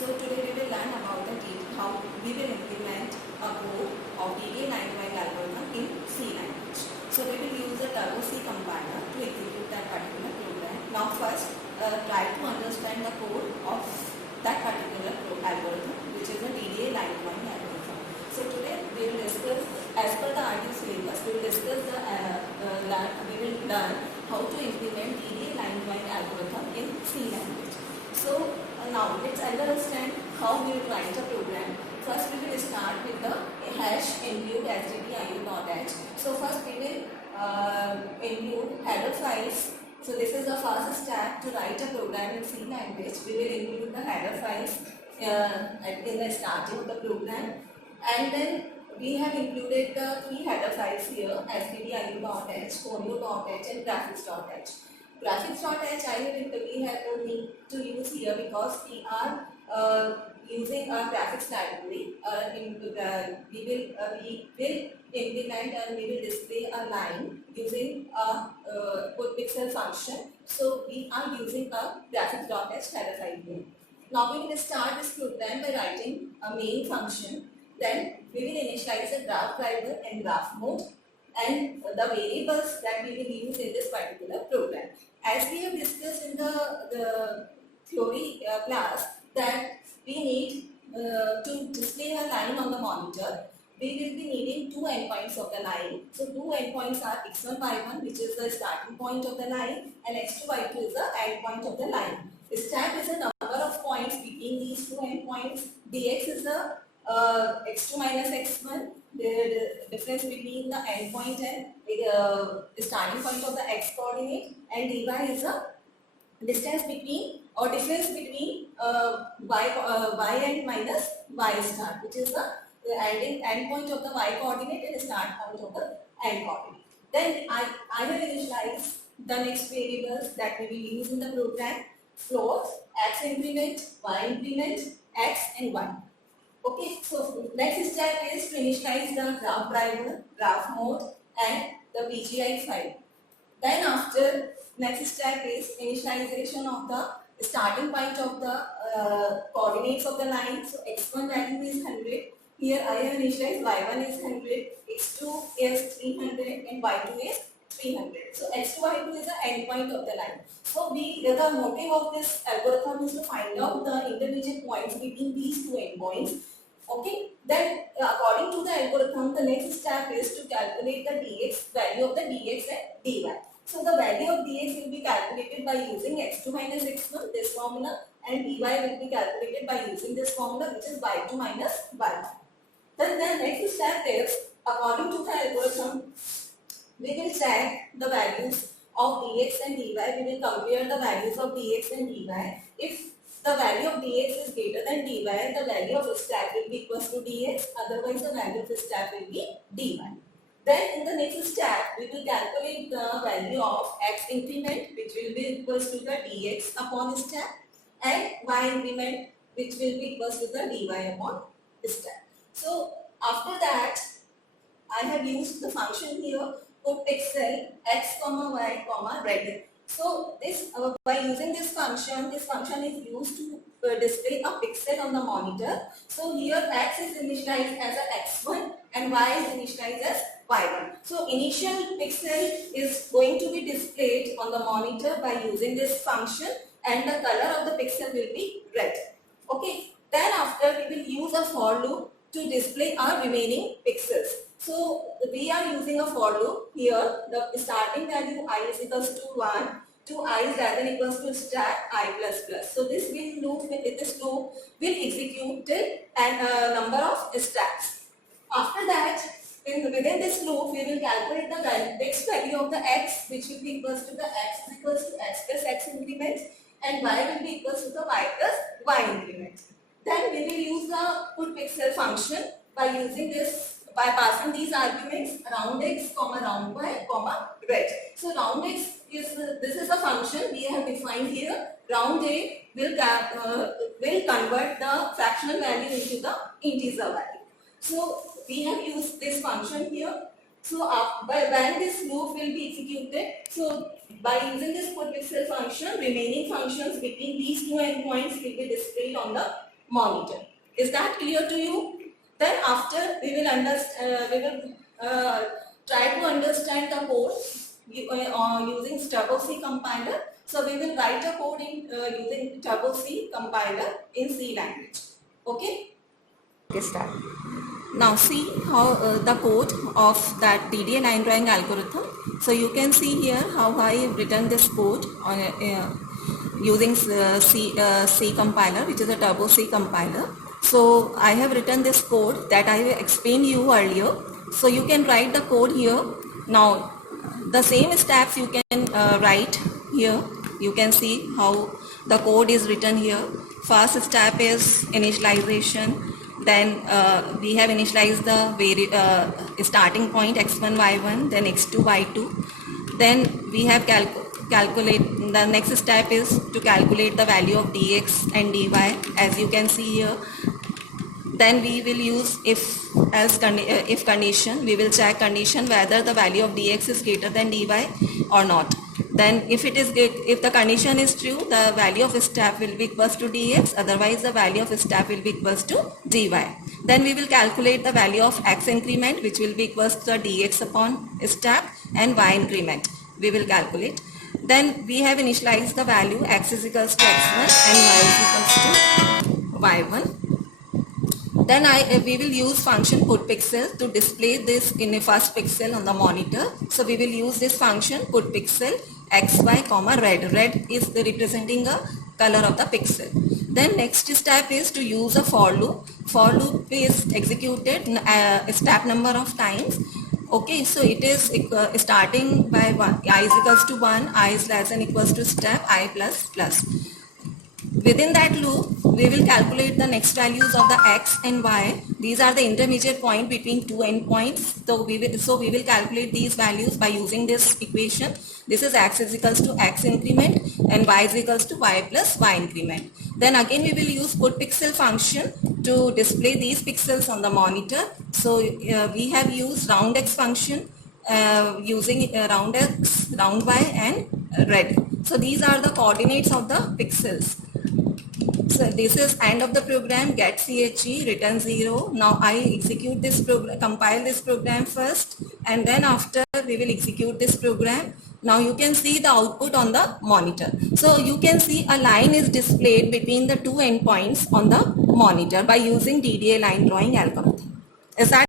So today we will learn about how we will implement a code of DDA line-wide algorithm in C language. So we will use a Turbo C compiler to execute that particular program. Now first try to understand the code of that particular algorithm, which is a DDA line-wide algorithm. So today we will discuss, as per the RT syllabus, we will discuss we will learn how to implement DDA line-wide algorithm in C language. So now let's understand how we will write a program. First we will start with the hash include stdio.h. So first we will include header files. So this is the first step to write a program in C language. We will include the header files in the starting of the program, and then we have included the three header files here: stdio.h, folio.h and graphics.h. Graphics.h we have no need to use here because we are using a graphics library. We will implement and we will display a line using a put pixel function. So we are using a graphics.h header file here. Now we will start this program by writing a main function. Then we will initialize a graph driver and graph mode and the variables that we will use in this particular program. As we have discussed in the theory class, that we need to display a line on the monitor, we will be needing two endpoints of the line. So two endpoints are x1, y1, which is the starting point of the line, and x2, y2 is the end point of the line. Stack is the number of points between these two endpoints. Dx is the x2 minus x1, the difference between the endpoint and the starting point of the x coordinate, and dy is the distance between or difference between y and minus y star, which is the end point of the y coordinate and the start point of the end coordinate. Then I will initialize the next variables that we will use in the program: float, x increment, y increment, x and y. Okay, so next step is to initialize the graph driver, graph mode and the PGI file. Then after, next step is initialization of the starting point of the coordinates of the line. So x1 value is 100. Here I have initialized y1 is 100, x2 is 300 and y2 is 300. So x2, y2 is the end point of the line. So the motive of this algorithm is to find out the intermediate points between these two endpoints. Okay, then according to the algorithm, the next step is to calculate the dx, value of the dx and dy. So the value of dx will be calculated by using x2 minus x1, this formula, and dy will be calculated by using this formula, which is y2 minus y1. Then the next step is, according to the algorithm, we will check the values of dx and dy. We will compare the values of dx and dy. If the value of dx is greater than dy, the value of stack will be equals to dx, otherwise the value of stack will be dy. Then in the next step, we will calculate the value of x increment, which will be equals to the dx upon stack, and y increment, which will be equals to the dy upon stack. So after that, I have used the function here, put pixel x comma y comma red. So this by using this function is used to display a pixel on the monitor. So here x is initialized as a x1 and y is initialized as y1. So initial pixel is going to be displayed on the monitor by using this function, and the color of the pixel will be red. Okay. Then after, we will use a for loop to display our remaining pixels. So we are using a for loop here. The starting value I is equals to 1 to I is rather equals to stack I plus plus. So this loop will execute a number of stacks. After that, within this loop, we will calculate the next value of the x, which will be equals to the x is equals to x plus x increment, and y will be equals to the y plus y increment. Then we will use the put pixel function by using this, by passing these arguments round x comma round y comma red. So round x is this is a function we have defined here. Round a will convert the fractional value into the integer value. So we have used this function here. So when this loop will be executed, so by using this put pixel function, remaining functions between these two endpoints will be displayed on the monitor. Is that clear to you? Then after we will try to understand the code using Turbo C compiler. So we will write a code in using Turbo C compiler in C language. Okay? Okay, start. Now see how the code of that DDA line drawing algorithm. So you can see here how I have written this code on using C compiler, which is a Turbo C compiler. So I have written this code that I have explained you earlier. So you can write the code here. Now the same steps you can write here. You can see how the code is written here. First step is initialization. Then we have initialized the starting point x1 y1, then x2 y2. Then we have calculate. The next step is to calculate the value of dx and dy, as you can see here. Then we will use if condition. We will check condition whether the value of dx is greater than dy or not. Then if the condition is true, the value of step will be equals to dx, otherwise the value of step will be equals to dy. Then we will calculate the value of x increment, which will be equals to the dx upon step, and y increment we will calculate. Then we have initialized the value x is equals to x1 and y is equals to y1. Then we will use function putPixel to display this in a first pixel on the monitor. So we will use this function putPixel xy comma red. Red is representing a color of the pixel. Then next step is to use a for loop. For loop is executed step number of times. Okay, so it is starting by 1, I is equals to 1, I is less than equals to step I plus plus. Within that loop, we will calculate the next values of the x and y. These are the intermediate point between two endpoints. So we will calculate these values by using this equation. This is x is equals to x increment and y is equals to y plus y increment. Then again we will use putPixel function to display these pixels on the monitor. So we have used roundx function using round x, round y and red. So these are the coordinates of the pixels. So this is end of the program, get CHE, return 0. Now I execute this program, compile this program first, and then after we will execute this program. Now you can see the output on the monitor. So you can see a line is displayed between the two endpoints on the monitor by using DDA line drawing algorithm. Is that